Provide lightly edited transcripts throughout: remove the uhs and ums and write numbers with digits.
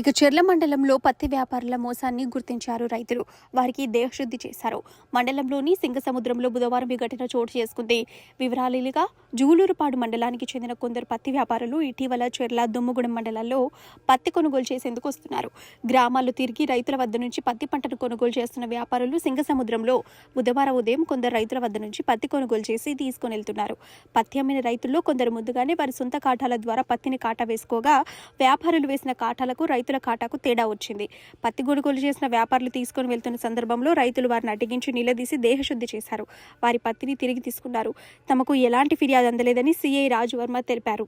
ఇక చెర్ల మండలంలో పత్తి వ్యాపారుల మోసాన్ని గుర్తించారు రైతులు. వారికి దేహశుద్ధి చేశారు. మండలంలోని సింగసముద్రంలో బుధవారం ఈ ఘటన చోటు చేసుకుంది. వివరాలుగా జూలూరుపాడు మండలానికి చెందిన కొందరు పత్తి వ్యాపారులు ఇటీవల చెర్ల దుమ్ముగూడెం మండలాల్లో పత్తి కొనుగోలు చేసేందుకు వస్తున్నారు. గ్రామాలు తిరిగి రైతుల వద్ద నుంచి పత్తి పంటను కొనుగోలు చేస్తున్న వ్యాపారులు సింగసముద్రంలో బుధవారం ఉదయం కొందరు రైతుల వద్ద నుంచి పత్తి కొనుగోలు చేసి తీసుకుని వెళ్తున్నారు. పత్తి అమ్మిన రైతుల్లో కొందరు ముందుగానే వారి సొంత కాటాల ద్వారా పత్తిని కాటా వేసుకోగా వ్యాపారులు వేసిన కాటాలకు రైతుల కాటాకు తేడా వచ్చింది. పత్తి కొనుగోలు చేసిన వ్యాపారులు తీసుకుని వెళ్తున్న సందర్భంలో రైతులు వారిని అడ్డగించి నిలదీసి దేహశుద్ధి చేశారు. వారి పత్తిని తిరిగి తీసుకున్నారు. తమకు ఎలాంటి ఫిర్యాదు అందలేదని సిఐ రాజు వర్మ తెలిపారు.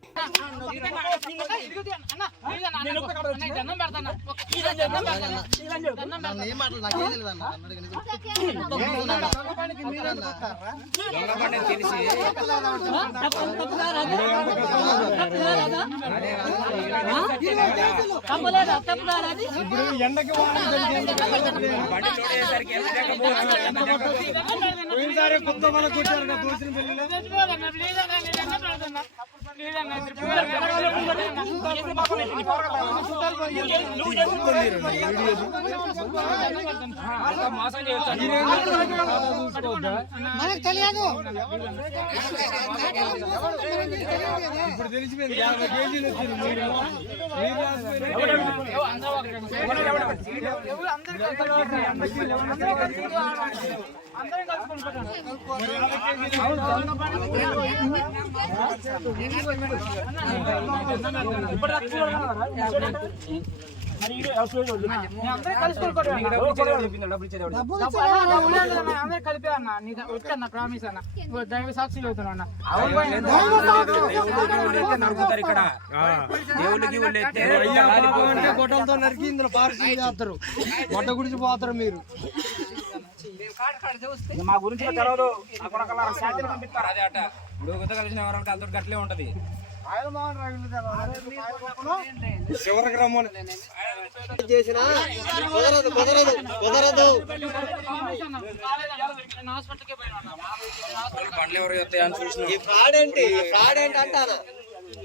ఇప్పుడు ఎండకి పోయినసారి కొత్త మన కొట్టారు దోసిన పెళ్లిలో ఇప్పుడు తెలిసిపోయింది 50 కేజీలు వచ్చింది. కలిపి అన్న ప్రామిస్ అన్న దైవ సాక్షి చదువుతున్నా గొడ్డలతో నరికి ఇందులో పార్సల్ చేస్తారు. గొడ్డ గుడిచి పోతారు మీరు. మా గురించి తెలవదు. అదే అట ఇప్పుడు కొత్త కలిసిన ఎవరంటే అంత గట్లే ఉంటది. చివరికి రమ్మని పండ్లు ఎవరు చెప్తాయని చూసిన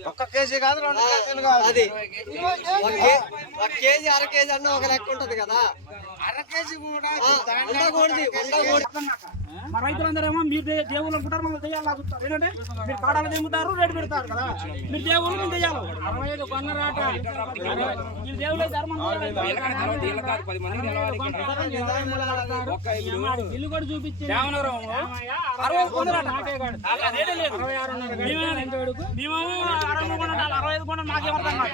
ఒక్క కేజీ కాదు 2 కేజీలు కాదు. అది 1 కేజీ 1/2 కేజీ అన్న ఒక లెక్క ఉంటది కదా. 1/2 కేజీ కూడా మా రైతులందరేమో మీరు దేవుళ్ళు అనుకుంటారు, మమ్మల్ని దెయ్యాలు లాగుతారు. ఏంటంటే మీరు కాడాలు దింగుతారు, రేటు పెడతారు కదా. మీరు దేవుళ్ళు మేము దెయ్యాలు 65 కొన్నరాట మీరు దేవుళ్ళు ఇల్లు కూడా చూపించి 60 కొన్నరాట మేము 65 కొన్నాడు, 65 కొన్నాడు. మాకేమర్థం కాదు.